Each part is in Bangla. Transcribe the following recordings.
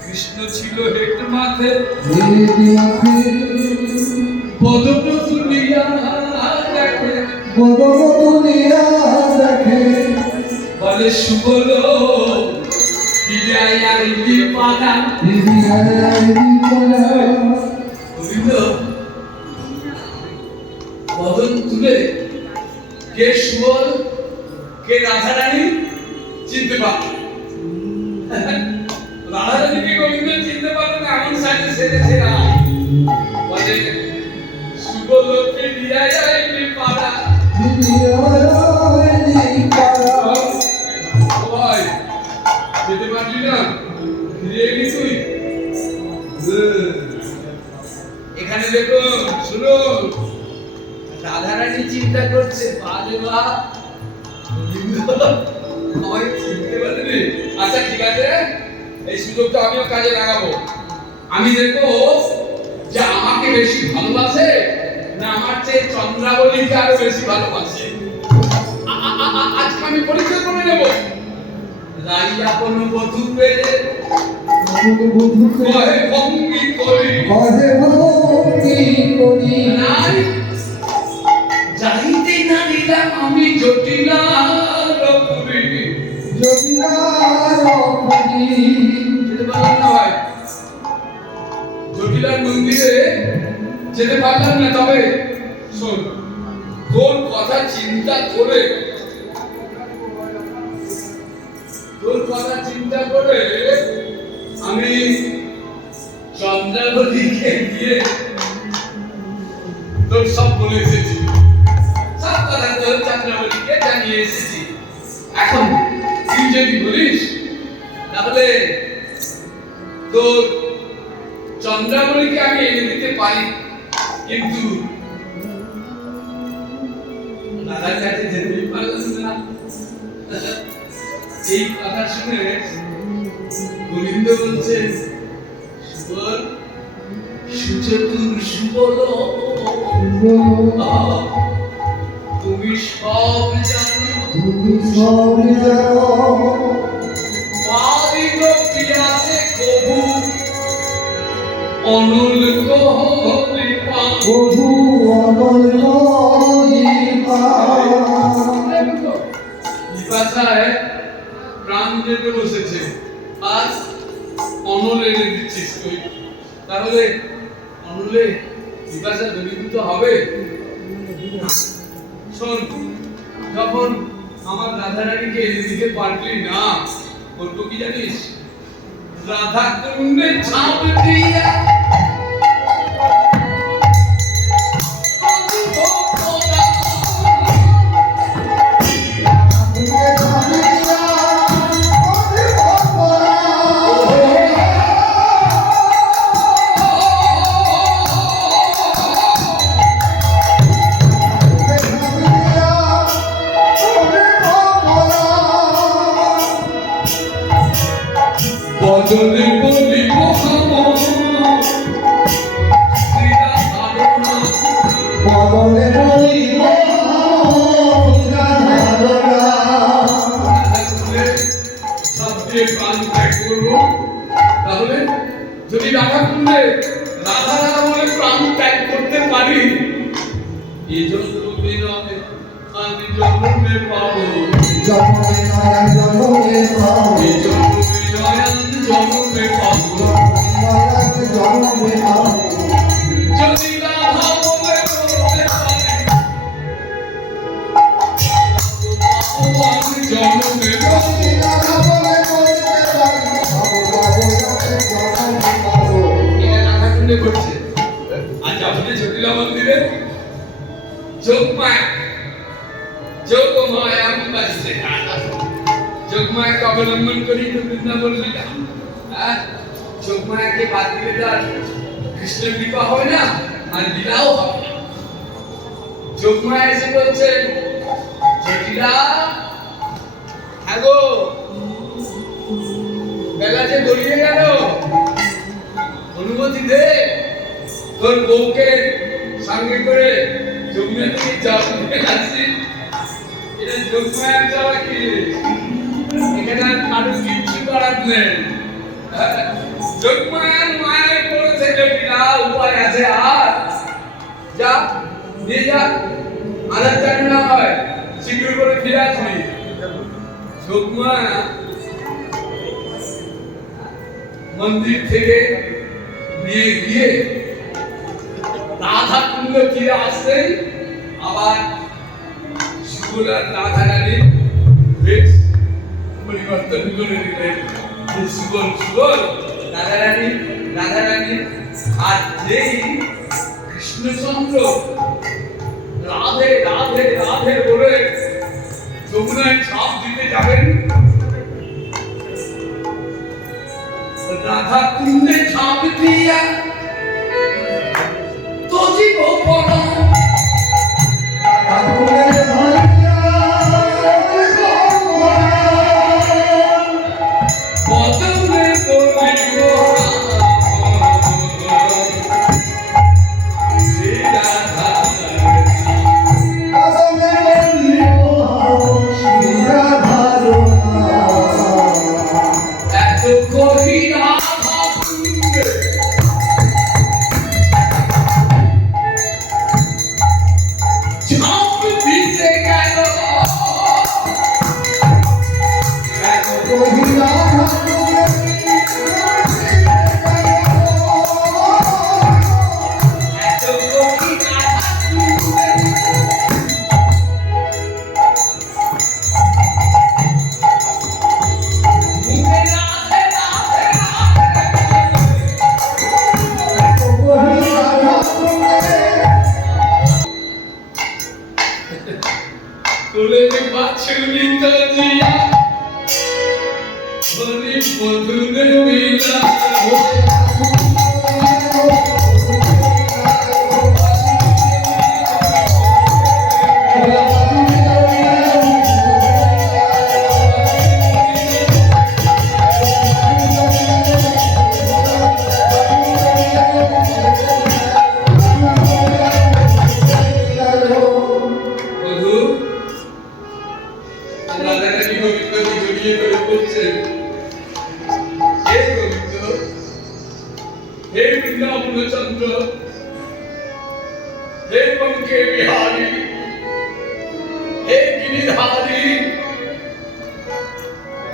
কৃষ্ণ ছিল হেট মাথে বদন তুলিয়া দেখে বলে সুবল ফিরিয়াইলি পাড়া বদন তুলে কে সুবল কে রাধারানী চিনতে পারল রাধারানীকে গোবিন্দ চিনতে পারলো না এমন সাজে সেজেছে না বলে সুবল ফিরিয়াইলি পাড়া ভাই যেতে পারলি না ফিরে এলি তুই এখানে দেখো শুনো রাধারানী চিন্তা করছে বারে বা আমায় চিনতে পারলি আচ্ছা ঠিক আছে এই সুযোগটা আমিও কাজে লাগাবো আমি দেখবো যে আমাকে বেশি ভালোবাসে না আমার চেয়ে চন্দ্রাবলীকে আরো বেশি ভালোবাসে আজকে আমি পরীক্ষা করে নেব রাইয়া কোনো বধূ পেলে কহে ভঙ্গি করি নাই যাইতে না দিলাম আমি জটিলার পুরী যেতে পারলাম না ভাই জটিলার মন্দিরে যেতে পারলাম না তবে শোন তোর কথা চিন্তা করে আমি চন্দ্রাবলীকে গিয়ে তোর সব বলে এসেছি সব কথা তোর চন্দ্রাবলীকে জানিয়ে এসেছি এখন তুই যদি বলিস তাহলে তোর চন্দ্রাবলীকে আমি এনে দিতে পারি কিন্তু দাদার কাছে যেতেই পারলাম না এই কথা শুনে গোবিন্দ বলছে সুবল সুচতুর সুবল তুমি সব জানো পারিব পিয়াসে কবু অনল কৃপা পিপাসায় প্রাণ যেতে বসেছে আজ অনল এনে দিচ্ছিস তুই তাহলে অনলে পিপাসা দূরীভূত হবে শোন যখন আমার রাধারানীকে এনে দিতে পারলি না বলবো কি জানিস রাধা কুণ্ডে ছাপ দিয়া বদলে বলি মোহাম্মদ শ্রীরা ধারণা বদলে বলি সবচেয়ে প্রাণ ত্যাগ করবো তাহলে যদি রাধা কুণ্ডে রাধা রাধা বলে প্রাণ ত্যাগ করতে পারি এই জন্য বিনয় আমি জন্মে পাবো জন্মে পাবো এই জন্য জন্মে পাবো যদি রাধা বলে করতে পারি আমি জন্মে করছে আজ আমাদের জটিলা মন্দিরে যোগমায়া আমি বাজছে যোগমায়াকে অবলম্বন করি তো বৃন্দাবন লীলা যোগমায়াকে বাদ দিলে তার কৃষ্ণের কৃপা হয় না আর লীলাও হবে না যোগমায়া এসে বলছে জটিলা হ্যাঁ গো গড়িয়ে গেল। অনুমতি দে, তোর বউকে সঙ্গে করে যমুনা থেকে জল নিয়ে আসি। এটা যোগমায়া যাওয়া কি? এখানে আর কারোর কিচ্ছু করার নেই। যোগমায়ার মায়ের পড়েছে জটিলা, উপায় আছে আর? যা নিয়ে যা, আধার কার্ড না হয় শীঘ্র করে ফিরে আসবি। যোগমায়া মন্দির থেকে নিয়ে গিয়ে রাধা কুণ্ড ফিরে আসতেই আবার সুবল আর রাধা রানী বেশ পরিবর্তন করে দিলেন। সুবল রাধা রানী আর যেই কৃষ্ণচন্দ্র রাধে রাধে রাধে বলে যমুনায় ঝাঁপ দিতে যাবেন, রাধা কুণ্ডে ঝাঁপ দিয়া তো জীব পড়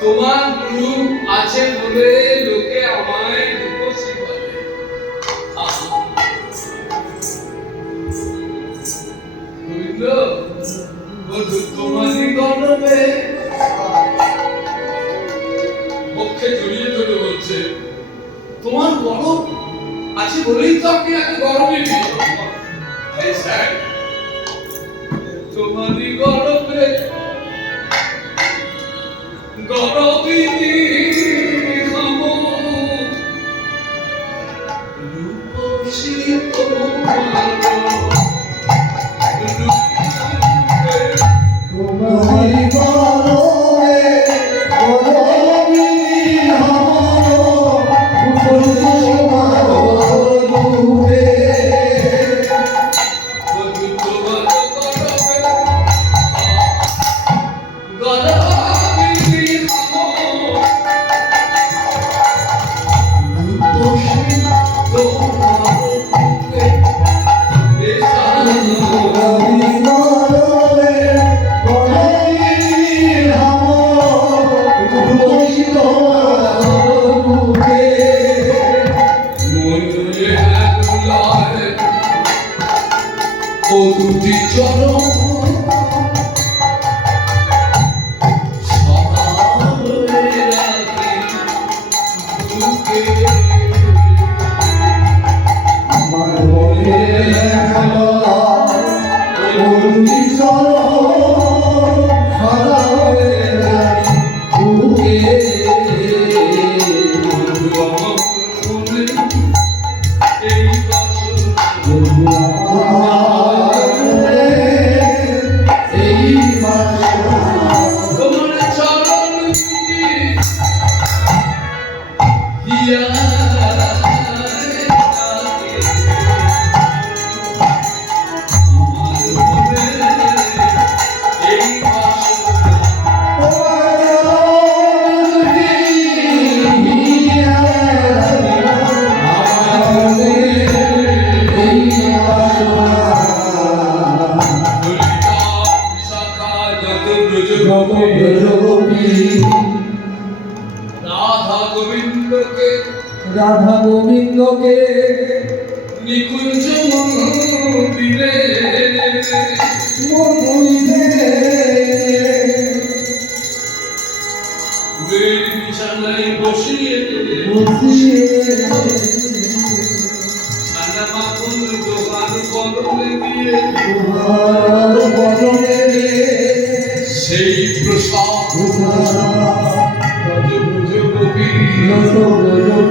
তোমার রূপ আছে বলে লোকে আমায় রূপসী বলে। গোবিন্দ বধূ তোমারই গর্বে পক্ষে জড়িয়ে ধরে বলছে, তোমার গরম আছে বলেই তো আপনি এত গরমে তোমারই গর্বে গরবিনী রূপসী তোমার রাধা গোবিন্দকে নিকুঞ্জ মন্দিরে মন্দিরে বের বিছানায় বসিয়ে বসিয়ে ছানা মাখন দোকান বদলে দিয়ে তোমার বদনে সেই প্রসাদ রজভুজ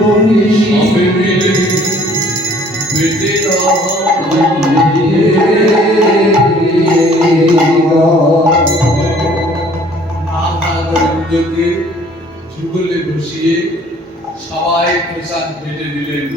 কবি সবে মিলে পেটে আনন্দকে যুগলে বসিয়ে সবাই প্রসাদ পেটে দিলেন।